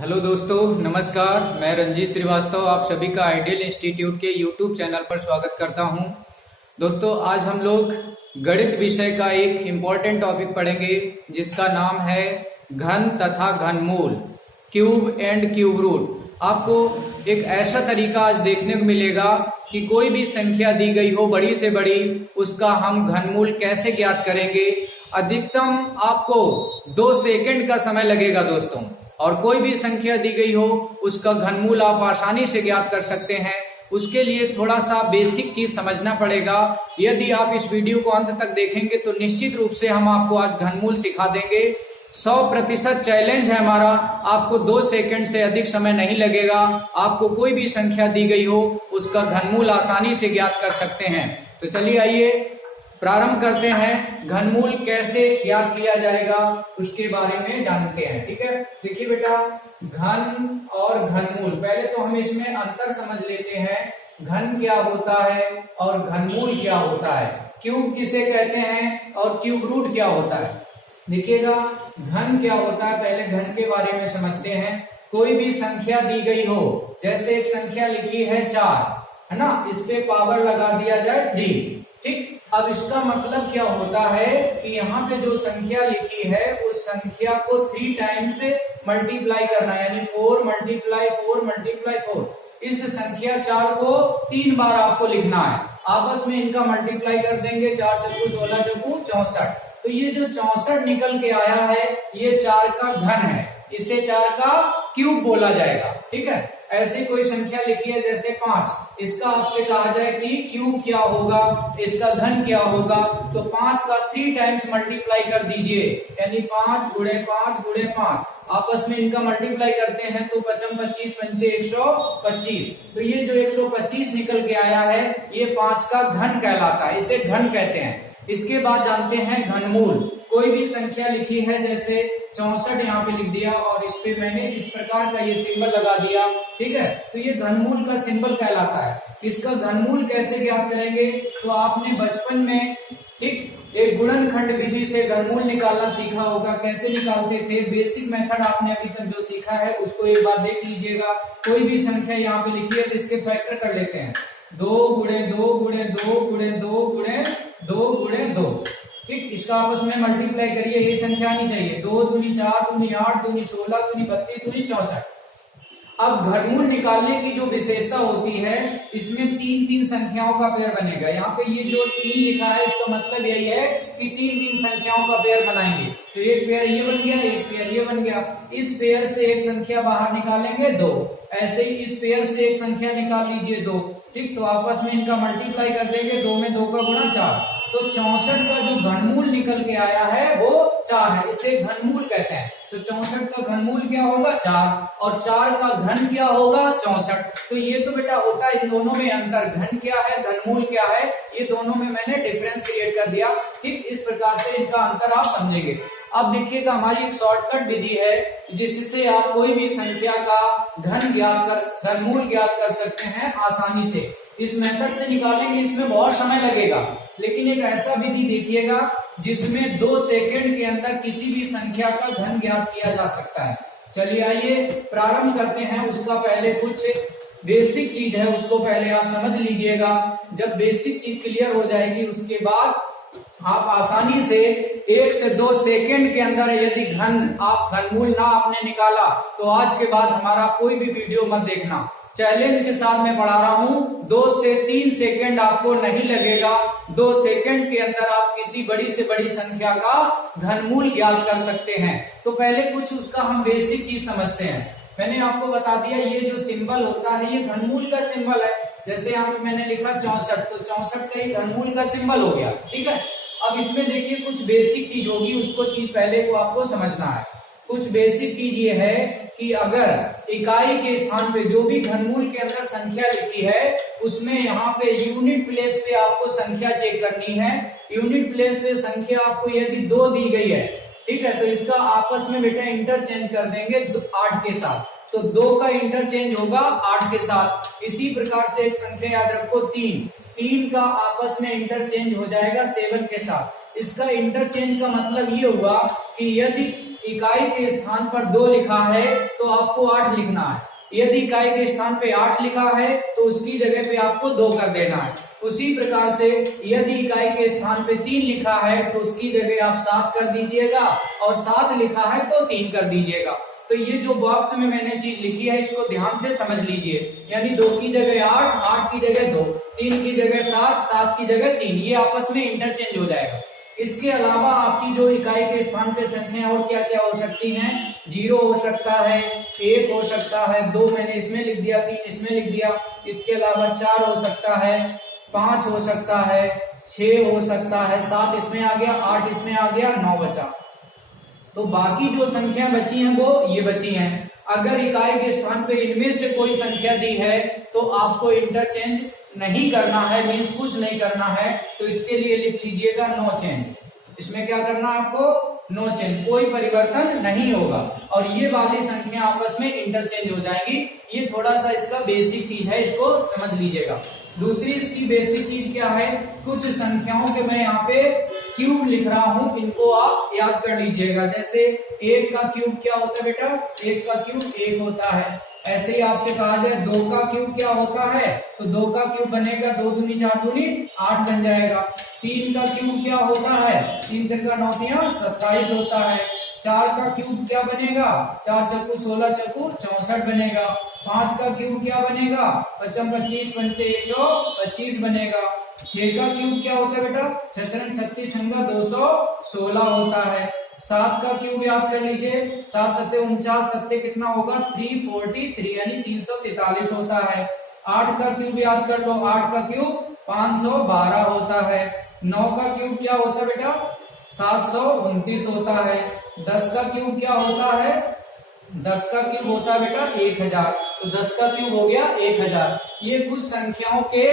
Hello दोस्तों, नमस्कार। मैं रंजीत श्रीवास्तव आप सभी का आइडियल इंस्टीट्यूट के यूट्यूब चैनल पर स्वागत करता हूं। दोस्तों, आज हम लोग गणित विषय का एक इम्पोर्टेंट टॉपिक पढ़ेंगे जिसका नाम है घन तथा घनमूल, क्यूब एंड क्यूब रूट। आपको एक ऐसा तरीका आज देखने को मिलेगा कि कोई भी संख्या दी गई हो बड़ी से बड़ी, उसका हम घनमूल कैसे ज्ञात करेंगे। अधिकतम आपको 2 सेकंड का समय लगेगा दोस्तों, और कोई भी संख्या दी गई हो उसका घनमूल आप आसानी से ज्ञात कर सकते हैं। उसके लिए थोड़ा सा बेसिक चीज समझना पड़ेगा। यदि आप इस वीडियो को अंत तक देखेंगे तो निश्चित रूप से हम आपको आज घनमूल सिखा देंगे। 100% चैलेंज है हमारा। आपको 2 सेकंड से अधिक समय नहीं लगेगा। आपको कोई भी संख्या दी गई हो उसका घनमूल आसानी से ज्ञात कर सकते हैं। तो चलिए आइए प्रारंभ करते हैं। घनमूल कैसे ज्ञात किया जाएगा उसके बारे में जानते हैं। ठीक है, देखिए बेटा, घन और घनमूल, पहले तो हम इसमें अंतर समझ लेते हैं। घन क्या होता है और घनमूल क्या होता है, क्यूब किसे कहते हैं और क्यूब रूट क्या होता है। देखिएगा, घन क्या होता है, पहले घन के बारे में समझते हैं। कोई भी संख्या दी गई हो, जैसे एक संख्या लिखी है 4, है ना, इस पे पावर लगा दिया जाए 3। ठीक, अब इसका मतलब क्या होता है कि यहाँ पे जो संख्या लिखी है उस संख्या को 3 टाइम्स मल्टीप्लाई करना है, यानी 4 मल्टीप्लाई 4 मल्टीप्लाई 4। इस संख्या 4 को 3 बार आपको लिखना है। आपस में इनका मल्टीप्लाई कर देंगे, 4 चौकू 16 चौकू 64। तो ये जो 64 निकल के आया है ये 4 का घन है, इसे 4 का क्यूब बोला जाएगा। ठीक है, ऐसी कोई संख्या लिखी है जैसे 5, इसका आपसे कहा जाए कि क्यूब क्या होगा, इसका घन क्या होगा। तो 5 का 3 टाइम्स मल्टीप्लाई कर दीजिए, यानी 5 गुणे 5 गुणे 5। आपस में इनका मल्टीप्लाई करते हैं तो 55 25 पंचे 125। तो ये जो 125 निकल के आया है ये 5 का घन कहलाता है, इसे घन कहते हैं। इसके बाद जानते हैं घनमूल। कोई भी संख्या लिखी है जैसे 64 यहाँ पे लिख दिया और इस पे मैंने इस प्रकार का ये सिंबल लगा दिया। ठीक है, तो ये घनमूल का सिंबल कहलाता है। इसका घनमूल कैसे ज्ञात करेंगे, तो आपने बचपन में ठीक एक गुणनखंड विधि से घनमूल निकालना सीखा होगा। कैसे निकालते थे, बेसिक मेथड आपने अभी तक जो सीखा है उसको एक बार देख लीजिएगा। कोई भी संख्या यहाँ पे लिखी है तो इसके फैक्टर कर लेते हैं, 2 गुणे 2 गुणे 2 गुणे 2 गुणे 2 गुणे 2। ठीक, इसका आपस में मल्टीप्लाई करिए, ये संख्या आनी चाहिए। 2 दूनी 4 दूनी 8 दूनी 16 दूनी 32 दूनी 64। अब घनमूल निकालने की जो विशेषता होती है, इसमें 3 संख्याओं का पेयर बनेगा। यहाँ पे ये जो 3 लिखा है इसका मतलब यही है कि 3 संख्याओं का पेयर बनाएंगे। तो एक पेयर ये बन गया, एक पेयर ये बन गया। इस पेयर से एक संख्या बाहर निकालेंगे 2, ऐसे ही इस पेयर से एक संख्या निकाल लीजिए 2। ठीक, तो आपस में इनका मल्टीप्लाई कर देंगे, 2 में 2 का गुणा 4। तो 64 का जो घनमूल निकल के आया है वो 4 है, इसे घनमूल कहते हैं। तो 64 का घनमूल क्या होगा 4, और 4 का घन क्या होगा 64। तो ये तो बेटा होता है इन दोनों में अंतर, घन क्या है घनमूल क्या है, ये दोनों में मैंने डिफरेंस क्रिएट कर दिया। ठीक, इस प्रकार से इनका अंतर आप समझेंगे। अब देखिएगा, हमारी एक शॉर्टकट विधि है जिससे आप कोई भी संख्या का घनमूल ज्ञात कर सकते हैं आसानी से। इस मेथड से निकालेंगे, इसमें बहुत समय लगेगा, लेकिन एक ऐसा विधि देखिएगा जिसमें 2 सेकंड के अंदर किसी भी संख्या का घन ज्ञात किया जा सकता है। चलिए आइए प्रारंभ करते हैं। उसका पहले कुछ बेसिक चीज है, उसको पहले आप समझ लीजिएगा। जब बेसिक चीज क्लियर हो जाएगी उसके बाद आप आसानी से 1 से 2 सेकंड के अंदर यदि घनमूल ना आपने निकाला तो आज के बाद हमारा कोई भी वीडियो मत देखना। चैलेंज के साथ मैं पढ़ा रहा हूं, 2 से 3 सेकंड आपको नहीं लगेगा। 2 सेकंड के अंदर आप किसी बड़ी से बड़ी संख्या का घनमूल ज्ञात कर सकते हैं। तो पहले कुछ उसका हम बेसिक चीज समझते हैं। मैंने आपको बता दिया ये जो सिंबल होता है ये घनमूल का सिंबल है। जैसे यहाँ पे मैंने लिखा 64, तो 64 का ही घनमूल का सिंबल हो गया। ठीक है, अब इसमें देखिए कुछ बेसिक चीज होगी, उसको चीज पहले को आपको समझना है। कुछ बेसिक चीज ये है कि अगर इकाई के स्थान पे जो भी घनमूल के अंदर संख्या लिखी है उसमें यहाँ पे यूनिट प्लेस पे आपको संख्या चेक करनी है। यूनिट प्लेस पे संख्या आपको यदि 2 दी गई है, ठीक है, तो इसका आपस में बेटा इंटरचेंज कर देंगे 8 के साथ। तो 2 का इंटरचेंज होगा 8 के साथ। इसी प्रकार से एक संख्या याद रखो 3 का आपस में इंटरचेंज हो जाएगा 7 के साथ। इसका इंटरचेंज का मतलब ये हुआ कि यदि इकाई के स्थान पर 2 लिखा है तो आपको 8 लिखना है। यदि इकाई के स्थान पे 8 लिखा है तो उसकी जगह पे आपको 2 कर देना है। उसी प्रकार से यदि इकाई के स्थान पे 3 लिखा है तो उसकी जगह आप 7 कर दीजिएगा, और 7 लिखा है तो 3 कर दीजिएगा। तो ये जो बॉक्स में मैंने चीज लिखी है इसको ध्यान से समझ लीजिए। यानी 2 की जगह 8, 8 की जगह 2, 3 की जगह 7, 7 की जगह 3, ये आपस में इंटरचेंज हो जाएगा। इसके अलावा आपकी जो इकाई के स्थान पे संख्या और क्या क्या हो सकती हैं, 0 हो सकता है, 1 हो सकता है, 2 मैंने इसमें लिख दिया, 3 इसमें लिख दिया। इसके अलावा 4 हो सकता है, 5 हो सकता है, 6 हो सकता है, 7 इसमें आ गया, 8 इसमें आ गया, 9 बचा। तो बाकी जो संख्या बची हैं वो ये बची हैं। अगर इकाई के स्थान पे इनमें से कोई संख्या दी है तो आपको इंटरचेंज नहीं करना है, मीन्स कुछ नहीं करना है। तो इसके लिए लिख लीजिएगा नो चेंज। इसमें क्या करना है आपको, नो चेंज, कोई परिवर्तन नहीं होगा। और ये वाली संख्या आपस में इंटरचेंज हो जाएगी। ये थोड़ा सा इसका बेसिक चीज है, इसको समझ लीजिएगा। दूसरी इसकी बेसिक चीज क्या है, कुछ संख्याओं के मैं यहाँ पे क्यूब लिख रहा हूं, इनको आप याद कर लीजिएगा। जैसे 1 का क्यूब क्या होता है बेटा, 1 का क्यूब 1 होता है। ऐसे ही आपसे कहा जाए 2 का क्यूब क्या होता है, तो 2 का क्यूब बनेगा 2 दूनी 4 दूनी 8 बन जाएगा। 3 का क्यूब क्या होता है, 3 3 9 27 होता है। 4 का क्यूब क्या बनेगा, 4 चक्कू 16 चक्कू 64 बनेगा। 5 का क्यूब क्या बनेगा, 5 25 पंचे 125 बनेगा। 6 का क्यूब क्या होता है बेटा, 6 36 216 होता है। 7 का क्यूब याद कर लीजिए, 7 7 49, 7 कितना होगा 343 यानी 343 होता है। 8 का क्यूब याद कर लो, 8 का क्यूब 512 होता है। 9 का क्यूब क्या होता है बेटा, 729 होता है। 10 का क्यूब क्या होता है, 10 का क्यूब होता है बेटा 1000, तो 10 का क्यूब हो गया 1000। ये कुछ संख्याओं के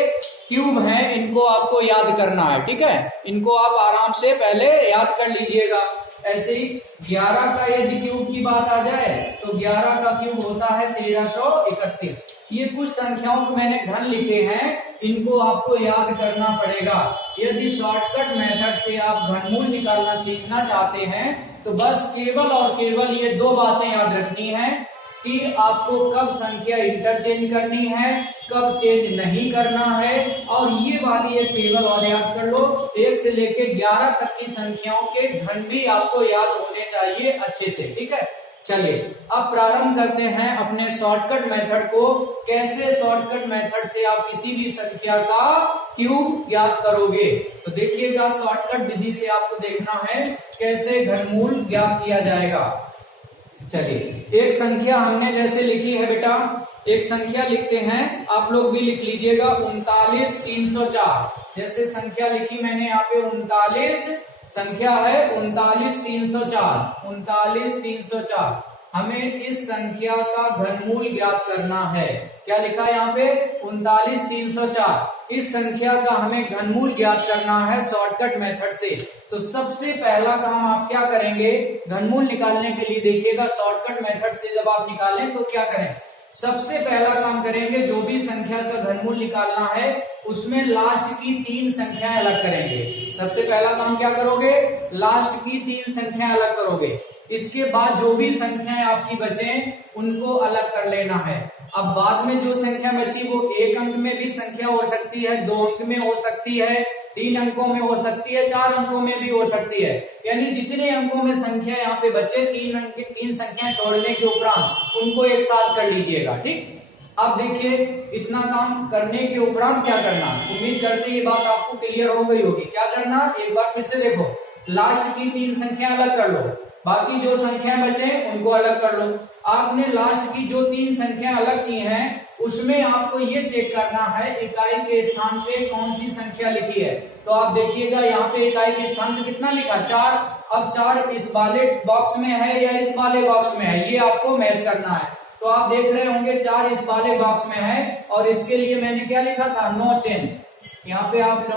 क्यूब हैं, इनको आपको याद करना है, ठीक है। इनको आप आराम से पहले याद कर लीजिएगा। ऐसे ही 11 का यदि क्यूब की बात आ जाए तो 11 का क्यूब होता है 1331। ये कुछ संख्याओं को मैंने घन लिखे हैं, इनको आपको याद करना पड़ेगा। यदि शॉर्टकट मेथड से आप घनमूल निकालना सीखना चाहते हैं तो बस केवल और केवल ये 2 बातें याद रखनी है कि आपको कब संख्या इंटरचेंज करनी है, कब चेंज नहीं करना है। और ये वाली एक टेबल और याद कर लो, 1 से लेके 11 तक की संख्याओं के घन भी आपको याद होने चाहिए अच्छे से, ठीक है। चलिए अब प्रारंभ करते हैं अपने शॉर्टकट मेथड को। कैसे शॉर्टकट मेथड से आप किसी भी संख्या का क्यूब ज्ञात करोगे, तो देखिएगा शॉर्टकट विधि से आपको देखना है कैसे घनमूल ज्ञात किया जाएगा। चलिए एक संख्या हमने जैसे लिखी है बेटा, एक संख्या लिखते हैं, आप लोग भी लिख लीजिएगा 39304। जैसे संख्या लिखी मैंने यहाँ पे 39 संख्या है 39304, 39304। हमें इस संख्या का घनमूल ज्ञात करना है। क्या लिखा है यहाँ पे 39304। इस संख्या का हमें घनमूल ज्ञात करना है शॉर्टकट मेथड से। तो सबसे पहला काम आप क्या करेंगे, घनमूल निकालने के लिए देखिएगा शॉर्टकट मेथड से जब आप निकालें तो क्या करें, सबसे पहला काम करेंगे जो भी संख्या का घनमूल निकालना है उसमें लास्ट की 3 संख्याएं अलग करेंगे। सबसे पहला काम क्या करोगे, लास्ट की 3 संख्याएं अलग करोगे। इसके बाद जो भी संख्याएं आपकी बचे उनको अलग कर लेना है। अब बाद में जो संख्या बची वो 1 अंक में भी संख्या हो सकती है, 2 अंक में हो सकती है, 3 अंकों में हो सकती है, 4 अंकों में भी हो सकती है। यानी जितने अंकों में संख्या यहाँ पे बचे 3 अंक की 3 संख्या छोड़ने के उपरांत उनको एक साथ कर लीजिएगा, ठीक। अब देखिए इतना काम करने के उपरांत क्या करना, उम्मीद करते ये बात आपको क्लियर हो गई होगी। क्या करना, एक बार फिर से देखो, लास्ट की 3 संख्या अलग कर लो, बाकी जो संख्याएं बचे उनको अलग कर लो। आपने लास्ट की जो 3 संख्या अलग की हैं उसमें आपको ये चेक करना है इकाई के स्थान पे कौन सी संख्या लिखी है। तो आप देखिएगा यहाँ पे इकाई के स्थान पे कितना लिखा, 4। अब 4 इस वाले बॉक्स में है या इस वाले बॉक्स में है, ये आपको मैच करना है। तो आप देख रहे होंगे 4 इस वाले बॉक्स में है और इसके लिए मैंने क्या लिखा था, नो चेंज। यहाँ पे आप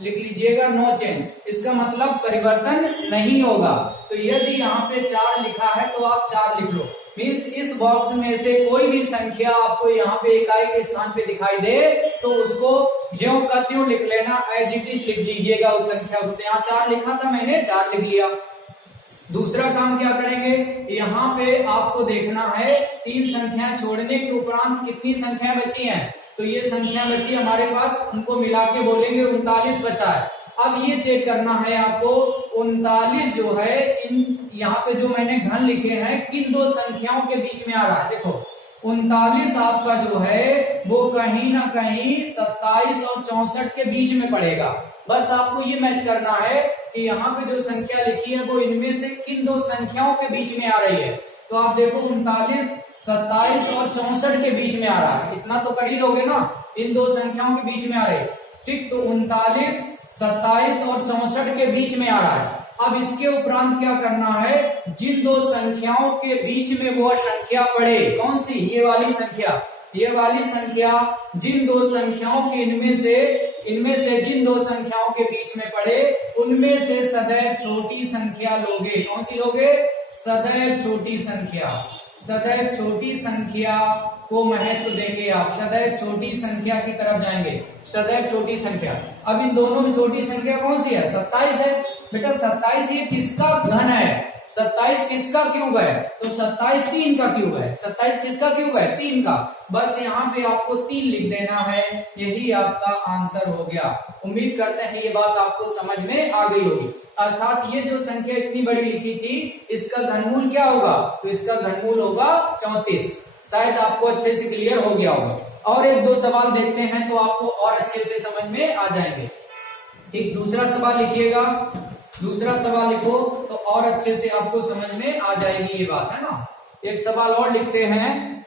लिख लीजिएगा नो चेंज, इसका मतलब परिवर्तन नहीं होगा। तो यदि यहाँ पे 4 लिखा है तो आप 4 लिख लो। मीन्स इस बॉक्स में से कोई भी संख्या आपको यहाँ पे इकाई के स्थान पे दिखाई दे तो उसको ज्यों का त्यों लिख लेना, एज इट इज लिख लीजिएगा उस संख्या को। तो यहाँ 4 लिखा था मैंने, 4 लिख लिया। दूसरा काम क्या करेंगे, यहाँ पे आपको देखना है 3 संख्याएं छोड़ने के उपरांत कितनी संख्याएं बची हैं। तो ये संख्या बची हमारे पास, उनको मिला के बोलेंगे 39 बचा है। अब ये चेक करना है आपको 39 जो है इन यहाँ पे जो मैंने घन लिखे हैं किन दो संख्याओं के बीच में आ रहा है। देखो 39 आपका जो है वो कहीं ना कहीं 27 और 64 के बीच में पड़ेगा। बस आपको ये मैच करना है कि यहाँ पे जो संख्या लिखी है वो इनमें से किन दो संख्याओं के बीच में आ रही है। तो आप देखो 39 27 और 64 के बीच में आ रहा है, इतना तो कर ही लोगे ना, इन दो संख्याओं के बीच में आ रही है। ठीक, तो 39 27 और 64 के बीच में आ रहा है। अब इसके उपरांत क्या करना है, जिन दो संख्याओं के बीच में वो संख्या पड़े, कौन सी, ये वाली संख्या, ये वाली संख्या जिन दो संख्याओं के इनमें से जिन दो संख्याओं के बीच में पड़े उनमें से सदैव छोटी संख्या लोगे। कौन सी लोगे, सदैव छोटी संख्या। सदैव छोटी संख्या को महत्व देंगे आप, सदैव छोटी संख्या की तरफ जाएंगे, सदैव छोटी संख्या। अब इन दोनों में छोटी संख्या कौन सी है, 27 है। बेटा 27 ये किसका घन है, 27 किसका क्यूब है, तो 27 3 का क्यूब है। 27 किसका क्यूब है, 3 का। बस यहाँ पे आपको 3 लिख देना है, यही आपका आंसर हो गया। उम्मीद करते हैं ये बात आपको समझ में आ गई होगी। अर्थात ये जो संख्या इतनी बड़ी लिखी थी इसका घनमूल क्या होगा, तो इसका घनमूल होगा 34। शायद आपको अच्छे से क्लियर हो गया होगा। और एक दो सवाल देखते हैं तो आपको और अच्छे से समझ में आ जाएंगे। एक दूसरा सवाल लिखिएगा, दूसरा सवाल लिखो तो और अच्छे से आपको समझ में आ जाएगी ये बात, है ना। एक सवाल और लिखते हैं,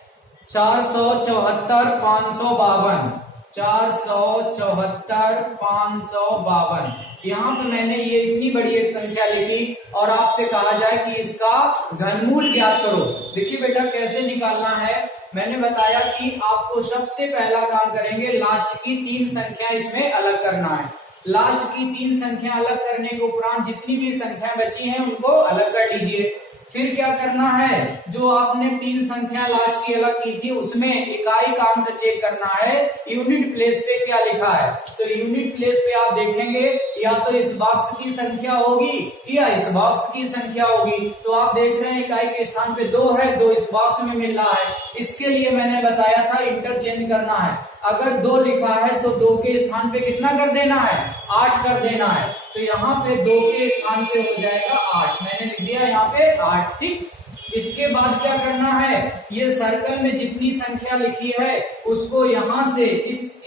474 552, 474 552। यहाँ पे मैंने ये इतनी बड़ी एक संख्या लिखी और आपसे कहा जाए कि इसका घनमूल ज्ञात करो। देखिए बेटा कैसे निकालना है, मैंने बताया कि आपको सबसे पहला काम करेंगे लास्ट की 3 संख्या इसमें अलग करना है। लास्ट की 3 संख्या अलग करने के उपरांत जितनी भी संख्या बची हैं उनको अलग कर लीजिए। फिर क्या करना है, जो आपने 3 संख्या लास्ट की अलग की थी उसमें इकाई का अंक चेक करना है, यूनिट प्लेस पे क्या लिखा है। तो यूनिट प्लेस पे आप देखेंगे या तो इस बॉक्स की संख्या होगी या इस बॉक्स की संख्या होगी। तो आप देख रहे हैं इकाई के स्थान पे 2 है, 2 इस बॉक्स में मिल रहा है। इसके लिए मैंने बताया था इंटरचेंज करना है। अगर 2 लिखा है तो 2 के स्थान पे कितना कर देना है, 8 कर देना है। तो यहाँ पे 2 के स्थान पे हो जाएगा 8, मैंने लिख दिया यहाँ पे 8। ठीक, इसके बाद क्या करना है, ये सर्कल में जितनी संख्या लिखी है उसको यहाँ से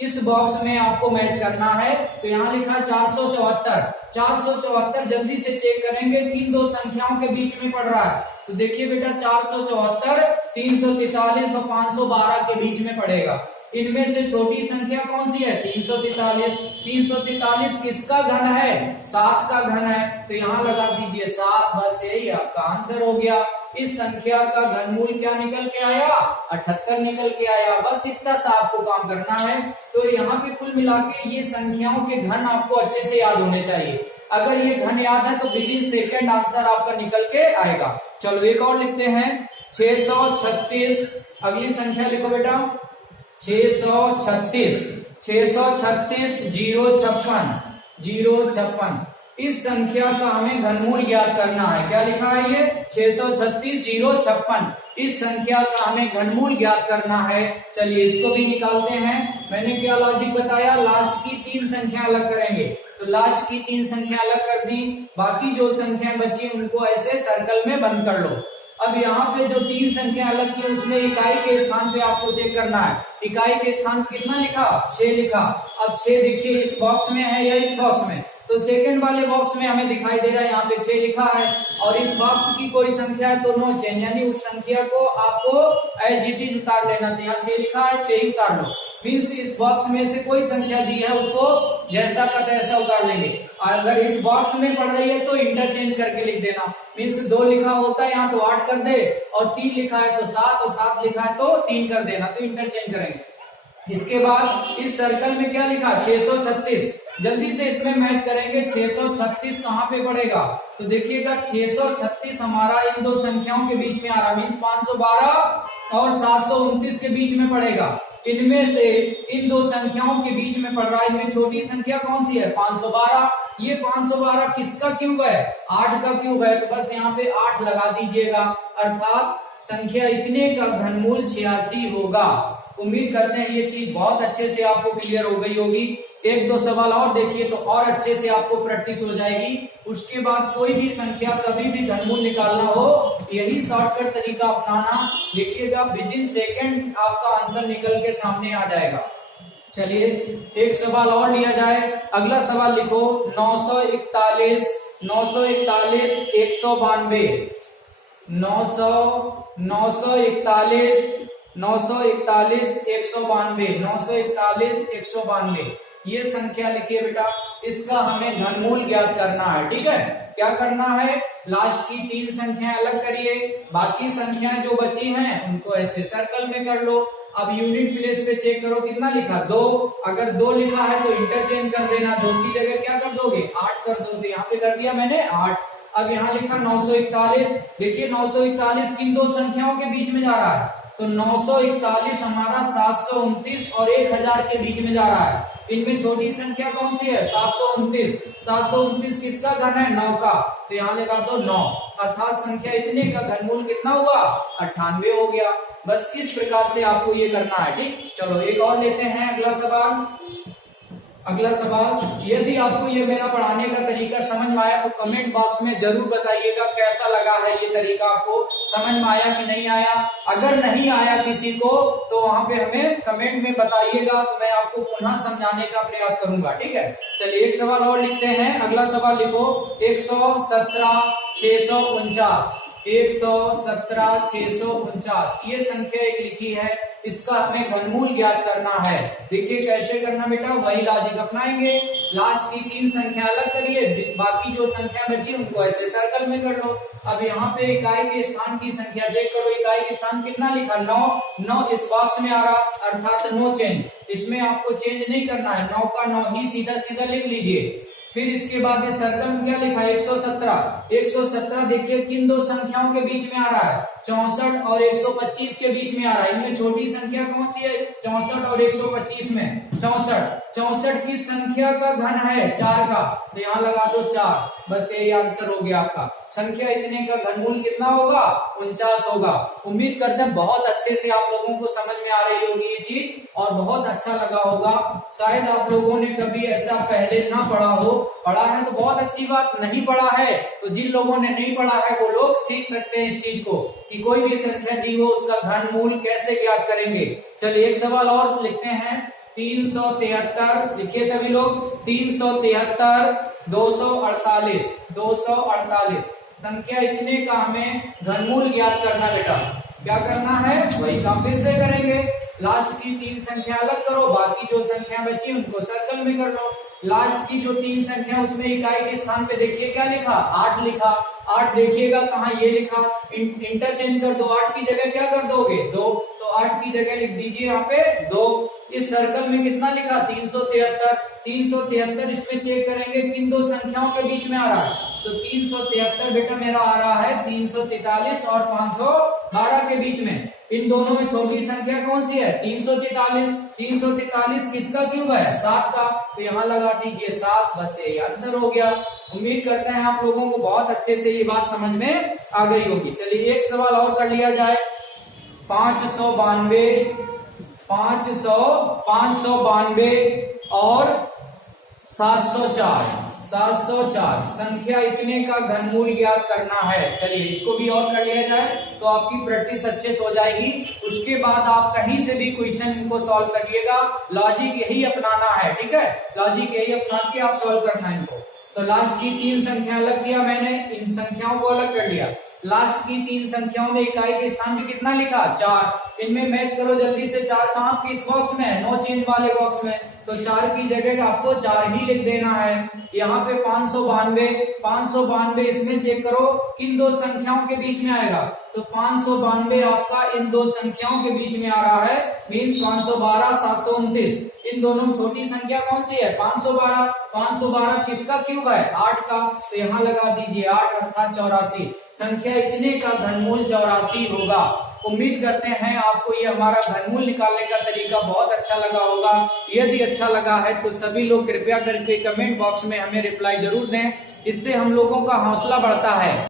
इस बॉक्स में आपको मैच करना है। तो यहाँ लिखा 474, 474 जल्दी से चेक करेंगे किन दो संख्याओं के बीच में पड़ रहा है। तो देखिए बेटा 474 343 और 512 के बीच में पड़ेगा। इनमें से छोटी संख्या कौन सी है, 343। 343 किसका घन है, 7 का घन है। तो यहाँ लगा दीजिए 7, बस यही आपका आंसर हो गया। इस संख्या का घनमूल क्या निकल के आया, 78 निकल के आया। बस इतना सा आपको काम करना है। तो यहाँ पे कुल मिला के ये संख्याओं के घन आपको अच्छे से याद होने चाहिए। अगर ये घन याद है तो विदिन सेकेंड आंसर आपका निकल के आएगा। चलो एक और लिखते हैं, 636। अगली संख्या लिखो बेटा, 636 056 056। इस संख्या का हमें घनमूल याद करना है। क्या लिखा है ये, 636 056। इस संख्या का हमें घनमूल ज्ञात करना है। चलिए इसको भी निकालते हैं। मैंने क्या लॉजिक बताया, लास्ट की 3 संख्या अलग करेंगे। तो लास्ट की 3 संख्या अलग कर दी, बाकी जो संख्या बची उनको ऐसे सर्कल में बंद कर लो। अब यहाँ पे जो 3 संख्या अलग की उसमें इकाई के स्थान पे आपको चेक करना है। इकाई के स्थान पे कितना लिखा, 6 लिखा। अब 6 देखिए इस बॉक्स में है या इस बॉक्स में, तो सेकंड वाले बॉक्स में हमें दिखाई दे रहा है, यहाँ पे 6 लिखा है। और इस बॉक्स की कोई संख्या है तो नो चेंज, यानी उस संख्या को आपको एज इट इज उतार लेना। तो यहाँ 6 लिखा है, 6 ही उतार लो। मीन्स इस बॉक्स में से कोई संख्या दी है उसको जैसा का तैसा उतार लेंगे। अगर इस बॉक्स में पड़ रही है तो इंटरचेंज करके लिख देना। मीन्स 2 लिखा होता है यहाँ तो 8 कर दे, और 3 लिखा है तो 7, और 7 लिखा है तो 3 कर देना। तो इंटरचेंज करेंगे। इसके बाद इस सर्कल में क्या लिखा, 636। जल्दी से इसमें मैच करेंगे। 636 कहाँ पे पड़ेगा, तो देखिएगा 636 हमारा इन 2 संख्याओं के बीच में आ रहा, मीन्स 512 और 729 के बीच में पड़ेगा। इनमें से इन 2 संख्याओं के बीच में पड़ रहा है। इनमें छोटी संख्या कौन सी है, 512। ये 512 किसका क्यूब है? 8 का क्यूब है, तो बस यहाँ पे 8 लगा दीजिएगा, अर्थात संख्या इतने का घनमूल 86 होगा। उम्मीद करते हैं ये चीज बहुत अच्छे से आपको क्लियर हो गई होगी। एक दो सवाल और देखिए तो और अच्छे से आपको प्रैक्टिस हो जाएगी। उसके बाद कोई भी संख्या कभी भी घनमूल निकालना हो, यही शॉर्टकट तरीका अपनाना, देखिएगा विद इन सेकेंड आपका आंसर निकल के सामने आ जाएगा। चलिए एक सवाल और लिया जाए। अगला सवाल लिखो 941 941 192 941 941 192 941 192 ये संख्या लिखिए बेटा। इसका हमें घनमूल ज्ञात करना है। ठीक है, क्या करना है? लास्ट की 3 संख्याएं अलग करिए, बाकी संख्याएं जो बची हैं उनको ऐसे सर्कल में कर लो। अब यूनिट प्लेस पे चेक करो कितना लिखा, 2। अगर 2 लिखा है तो इंटरचेंज कर देना, 2 की जगह क्या कर दोगे? 8 कर दोगे। यहाँ पे कर दिया मैंने 8। अब यहाँ लिखा 941। देखिए 941 किन 2 संख्याओं के बीच में जा रहा है? तो 941 हमारा 729 और 1000 के बीच में जा रहा है। इनमें छोटी संख्या कौन सी है? 729। 729 किसका घन है? 9 का, तो यहाँ लगा दो 9, अर्थात संख्या इतने का घनमूल कितना हुआ? 98 हो गया। बस इस प्रकार से आपको ये करना है। ठीक, चलो एक और लेते हैं अगला सवाल। अगला सवाल, यदि आपको ये मेरा पढ़ाने का तरीका समझ में आया तो कमेंट बॉक्स में जरूर बताइएगा कैसा लगा है ये तरीका, आपको समझ में आया कि नहीं आया। अगर नहीं आया किसी को तो वहां पे हमें कमेंट में बताइएगा, तो मैं आपको पुनः समझाने का प्रयास करूंगा। ठीक है, चलिए एक सवाल और लिखते हैं। अगला सवाल लिखो 117 649 117 649 ये संख्या एक लिखी है, इसका हमें घनमूल ज्ञात करना है। देखिए कैसे करना बेटा, वही लॉजिक अपनाएंगे। लास्ट की 3 संख्या अलग करिए, बाकी जो संख्या बची उनको ऐसे सर्कल में कर लो। अब यहाँ पे इकाई के स्थान की संख्या चेक करो, इकाई के स्थान कितना लिखा? 9 इस बॉक्स में आ रहा, अर्थात नो चेंज। इसमें आपको चेंज नहीं करना है, 9 का 9 ही सीधा सीधा लिख लीजिए। फिर इसके बाद इस सर्कल में क्या लिखा? 117 117 देखिए किन 2 संख्याओं के बीच में आ रहा है? 64 और 125 के बीच में आ रहा है। इनमें छोटी संख्या कौन सी है? 64 और 125 में 64 किस संख्या का घन है? 4 का, तो यहाँ लगा दो 4। बस यही आंसर हो गया आपका। संख्या इतने का घनमूल कितना होगा? 49 होगा। उम्मीद करते हैं बहुत अच्छे से आप लोगों को समझ में आ रही होगी ये चीज और बहुत अच्छा लगा होगा। शायद आप लोगों ने कभी ऐसा पहले ना पढ़ा हो, पढ़ा है तो बहुत अच्छी बात, नहीं पढ़ा है तो जिन लोगों ने नहीं पढ़ा है वो लोग सीख सकते हैं इस चीज को कि कोई भी संख्या दी हो उसका घनमूल कैसे ज्ञात करेंगे। चलिए एक सवाल और लिखते हैं 373 लिखिए सभी लोग। 373 248 संख्या इतने का हमें घनमूल ज्ञात करना बेटा। क्या करना है? वही काम फिर से करेंगे। लास्ट की 3 संख्या अलग करो, बाकी जो संख्या बची उनको सर्कल में कर लो। लास्ट की जो 3 संख्या उसमें इकाई के स्थान पे देखिए क्या लिखा? 8 लिखा। 8 देखिएगा कहाँ? ये लिखा। इंटरचेंज कर दो, 8 की जगह क्या कर दोगे? 2, तो 8 की जगह लिख दीजिए यहाँ पे 2। इस सर्कल में कितना लिखा? 373 इसमें चेक करेंगे किन 2 संख्याओं के बीच में आ रहा है? तो 373 बेटा मेरा आ रहा है 343 और 512 के बीच में। इन दोनों में छोटी संख्या कौन सी है? 343। 343 किसका क्यूब है? 7 का, तो यहाँ लगा दीजिए 7। बस यही आंसर हो गया। उम्मीद करते हैं आप लोगों को बहुत अच्छे से ये बात समझ में आ गई होगी। चलिए एक सवाल और कर लिया जाए। 592 और 704 संख्या इतने का घनमूल ज्ञात करना है। चलिए इसको भी और कर लिया जाए तो आपकी प्रैक्टिस अच्छे से हो जाएगी। उसके बाद आप कहीं से भी क्वेश्चन को सॉल्व करिएगा, लॉजिक यही अपनाना है। ठीक है, लॉजिक यही अपना के आप सॉल्व करना है इनको। तो लास्ट की 3 संख्या अलग किया मैंने, इन संख्याओं को अलग कर लिया। लास्ट की 3 संख्याओं में इकाई के स्थान पे कितना लिखा? 4। इनमें मैच करो जल्दी से। 4 कहाँ? किस बॉक्स में? नो चेंज वाले बॉक्स में। तो 4 की जगह आपको 4 ही लिख देना है। यहाँ पे 592 इसमें चेक करो किन 2 संख्याओं के बीच में आएगा? तो 592 आपका इन 2 संख्याओं के बीच में आ रहा है, मीन्स 512 729। इन दोनों में छोटी संख्या कौन सी है? 512। 512 किसका क्यूब है? 8 का, तो यहाँ लगा दीजिए 8 अर्थात 84। संख्या इतने का घनमूल 84 होगा। उम्मीद करते हैं आपको ये हमारा घनमूल निकालने का तरीका बहुत अच्छा लगा होगा। यदि अच्छा लगा है तो सभी लोग कृपया करके कमेंट बॉक्स में हमें रिप्लाई जरूर दें, इससे हम लोगों का हौसला बढ़ता है।